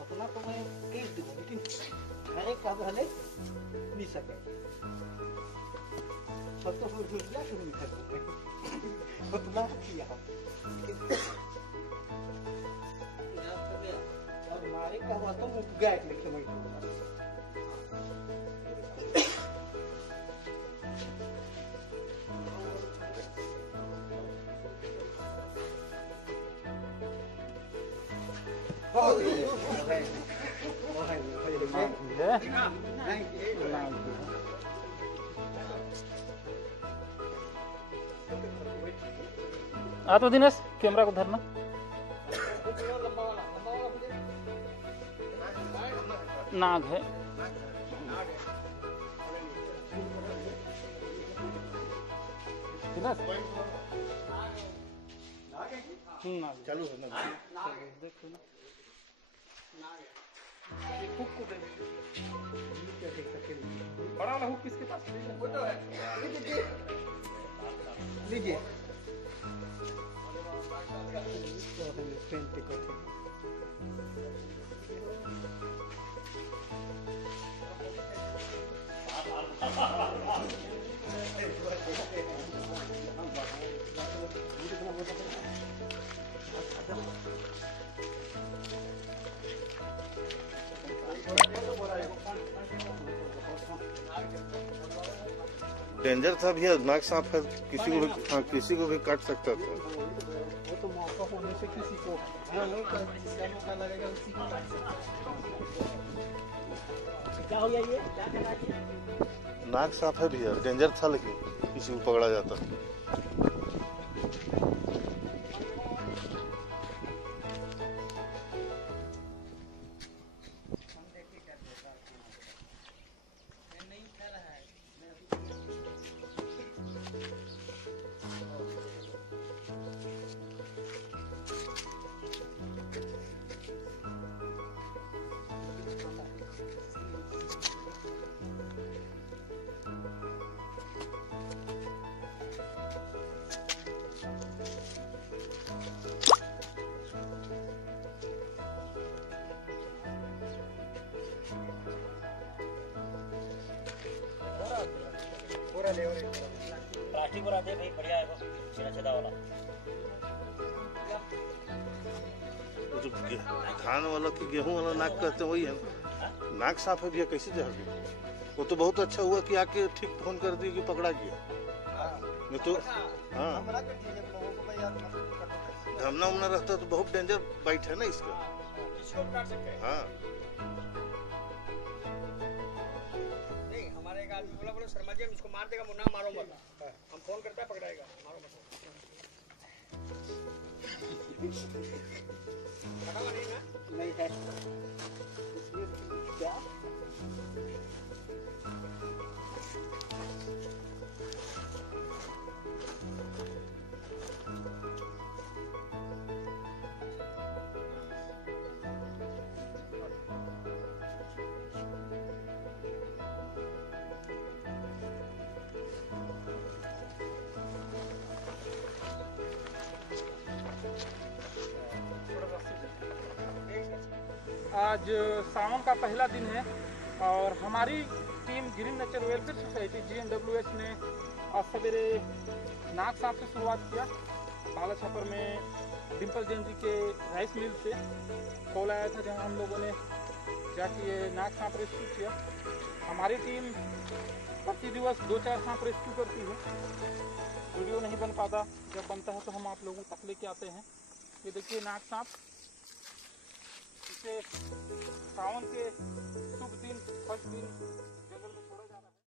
अपना तो मैं केस दूंगा, लेकिन घरे का भले नहीं सके सब तो फिर क्या शुरू नहीं कर उतना किया और मारे का हुआ तो मुझ गए लिखे मैं तो दिनेश कैमरा को धरना। नाग है। दिनेश चालू है ना, देखो ना हुक को दे क्या देख सकते हैं। बड़ा वाला हुक किसके पास है? वो तो है, लीजिए डेंजर था भैया, नाग सांप है, किसी को भी, हाँ किसी को भी काट सकता था। वो तो मौका होने से किसी को मौका लगेगा उसी को काट सकता है। क्या हो गया ये क्या करा दिया? नाग सांप है भैया, डेंजर था, लेकिन किसी को पकड़ा जाता। प्लास्टिक बोरा दे भाई, बढ़िया है वो छेदा वाला। वो जो धान वाला की गेहूं वाला नाग कहते हैं वही है ना? नाग सांप है भैया, कैसे जहर गया? वो तो बहुत अच्छा हुआ कि आके ठीक फोन कर दिए कि पकड़ा गया। नहीं तो हाँ धमना उमना रहता तो बहुत डेंजर बाइट है ना इसका। हाँ बोला शर्मा जी हम इसको मार देगा, मुन्ना मारो मत, हम फोन करता है पकड़ाएगा, मारो मत। नहीं है क्या आज सावन का पहला दिन है और हमारी team green nature welfare society GNWS ने आज सवेरे नाग सांप से शुरुआत किया। बाला छापर में डिम्पल जैन जी के राइस मिल से कॉल आया था, जहां हम लोगों ने जाके ये नाग सांप रेस्क्यू किया। हमारी टीम प्रति दिवस 2-4 सांप रेस्क्यू करती है। वीडियो नहीं बन पाता, जब बनता है तो हम आप लोगों तक लेके आते हैं। ये देखिए नाग सांप, इसे सावन के शुभ दिन फर्स्ट दिन